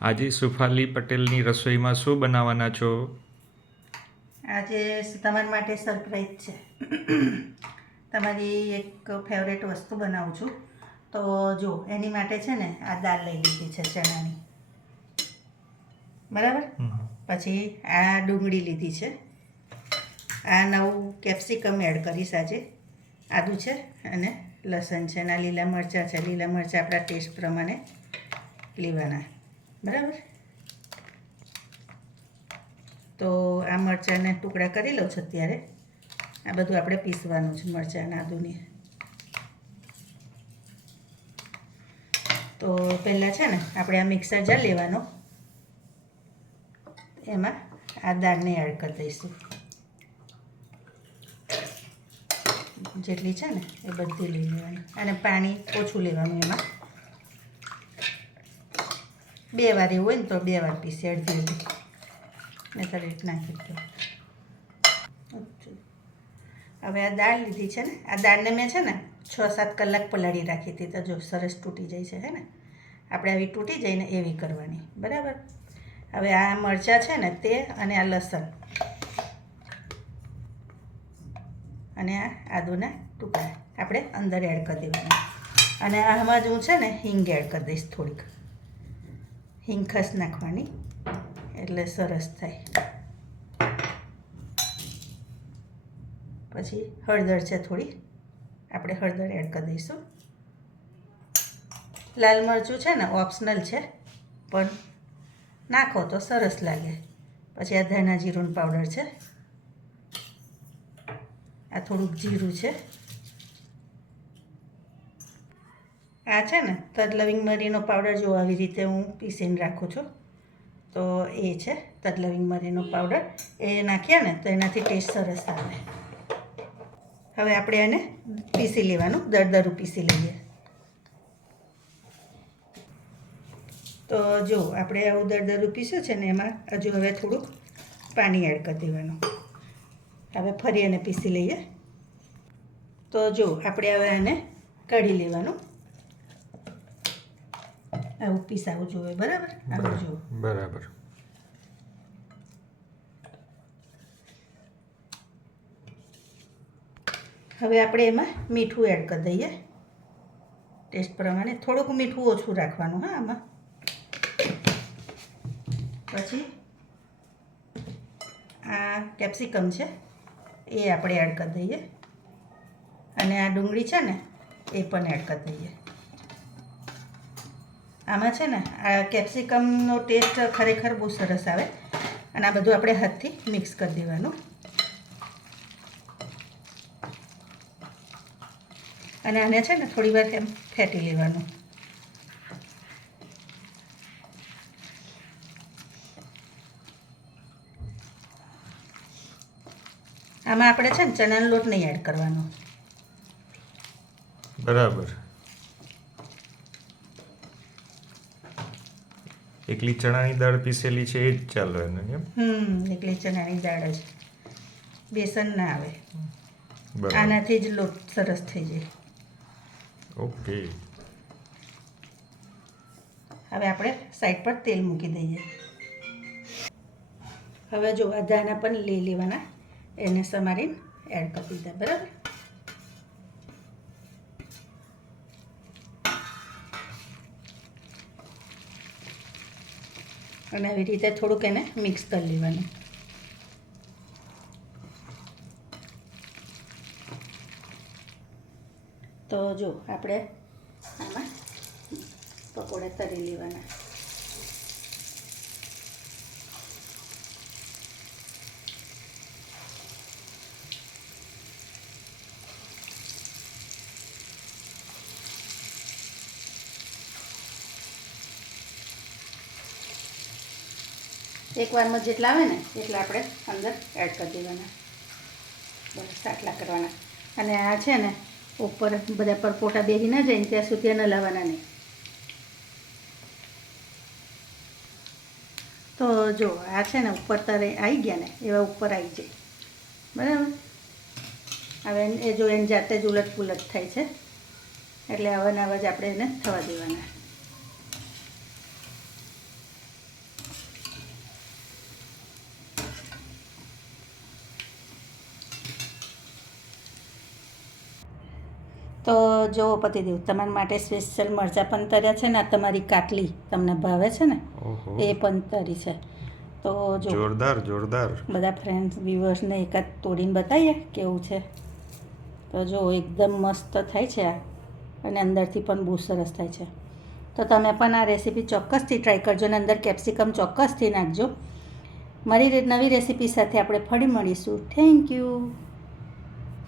આજે સુફાલી પટેલની રસોઈમાં શું બનાવવાના છો? આજે તમારા માટે સરપ્રાઈઝ છે. તમારી એક ફેવરેટ વસ્તુ બનાવું છું. તો જો એની માટે છે ને આ દાળ લઈ લીધી છે ચણાની, બરાબર. પછી આ ડુંગળી લીધી છે. આ નવું કેપ્સિકમ એડ કરીશ આજે. આદું છે અને લસણ છે અને લીલા મરચાં છે. લીલા મરચાં આપણા ટેસ્ટ પ્રમાણે લેવાના, બરાબર. તો આ મરચાંના ટુકડા કરી લઉં છું અત્યારે. આ બધું આપણે પીસવાનું છે, મરચાં આદુની. તો પહેલાં છે ને આપણે આ મિક્સર જાર લેવાનો, એમાં આ દાળને એડ કરી દઈશું. જેટલી છે ને એ બધી લઈ લેવાની અને પાણી ઓછું લેવાનું. એમાં 2 વાર એવું હોય ને તો 2 વાર પીસી અડધી ને તરત નાખી દો. હવે આ દાળ લીધી છે ને, આ દાળને મેં છે ને 6-7 કલાક પલાળી રાખી હતી. તો જો સરસ તૂટી જાય છે, હે ને. આપણે આવી તૂટી જાય ને એવી કરવાની, બરાબર. હવે આ મરચાં છે ને તે અને આ લસણ અને આ આદુના ટુકડા આપણે અંદર એડ કરી દેવાના. અને આમાં જ હું છે ને હિંગ એડ કરી દઈશ. થોડીક હિંગ ખાસ નાખવાની એટલે સરસ થાય. પછી હળદર છે થોડી, આપણે હળદર એડ કરી દઈશું. લાલ મરચું છે ને ઓપ્શનલ છે, પણ નાખો તો સરસ લાગે. પછી આ ધાણા જીરું પાવડર છે, આ થોડુંક જીરું છે. આ છે ને તજ લવિંગ મરીનો પાવડર, જો આવી રીતે હું પીસીને રાખું છું. તો એ છે તજ લવિંગ મરીનો પાવડર. એ નાખ્યા ને તો એનાથી ટેસ્ટ સરસ આવે. હવે આપણે એને પીસી લેવાનું, દરદરું પીસી લઈએ. તો જો આપણે આવું દરદરું પીસ્યું છે ને એમાં હજુ હવે થોડુંક પાણી એડ કરી દેવાનું. હવે ફરી એને પીસી લઈએ. તો જો આપણે હવે એને કાઢી લેવાનું. આવું પીસાવું જોઈએ, બરાબર. આવું જો બરાબર. હવે આપણે એમાં મીઠું એડ કરી દઈએ ટેસ્ટ પ્રમાણે. થોડુંક મીઠું ઓછું રાખવાનું, હા. આમાં પછી આ કેપ્સિકમ છે એ આપણે એડ કરી દઈએ અને આ ડુંગળી છે ને એ પણ એડ કરી દઈએ. આમાં છે ને આ કેપ્સિકમનો ટેસ્ટ ખરેખર બહુ સરસ આવે. અને આ બધું આપણે હાથથી મિક્સ કરી દેવાનું. અને આને છે ને થોડી વાર એમ ફેટી લેવાનું. આમાં આપણે છે ને ચણાનો લોટ નહીં એડ કરવાનો. બરાબર. એકલી ચણાની દાળ પીસેલી છે એ જ ચાલે ને? એમ એકલી ચણાની દાળ જ, બેસન ના આવે. બરાબર. આનાથી જ લોટ સરસ થઈ જાય. ઓકે. હવે આપણે સાઈડ પર તેલ મૂકી દઈએ. હવે જો આ ધાણા પણ લઈ લેવાના, એને સમારીને એડ કરી દીધા, બરાબર. અને આવી રીતે થોડુંક એને મિક્સ કરી લેવાનું. તો જો આપણે આમાં પકોડા તળી લેવાના. એક વારમાં જેટલા આવે ને એટલા આપણે અંદર એડ કરી દેવાના. બસ આટલા કરવાના. અને આ છે ને ઉપર બધા પરપોટા બેસી ના જાય ને ત્યાં સુધી એને લાવવાના નહીં. તો જો આ છે ને ઉપર તરે આવી ગયા ને એવા ઉપર આવી જાય, બરાબર. હવે એ જો એની જાતે જ ઉલટ પુલટ થાય છે એટલે આવા જ આપણે એને થવા દેવાના. તો જો પતિદેવ તમારા માટે સ્પેશિયલ મરચાં પણ તર્યા છે ને આ તમારી કાટલી તમને ભાવે છે ને ઓહો એ પણ તરી છે. તો જો જોરદાર બધા ફ્રેન્ડ્સ વ્યુઅર્સને એકાદ તોડીને બતાવીએ કેવું છે. તો જો એકદમ મસ્ત થાય છે આ અને અંદરથી પણ બહુ સરસ થાય છે. તો તમે પણ આ રેસીપી ચોક્કસથી ટ્રાય કરજો અને અંદર કેપ્સિકમ ચોક્કસથી નાખજો. મારી નવી રેસીપી સાથે આપણે ફરી મળીશું. Thank you.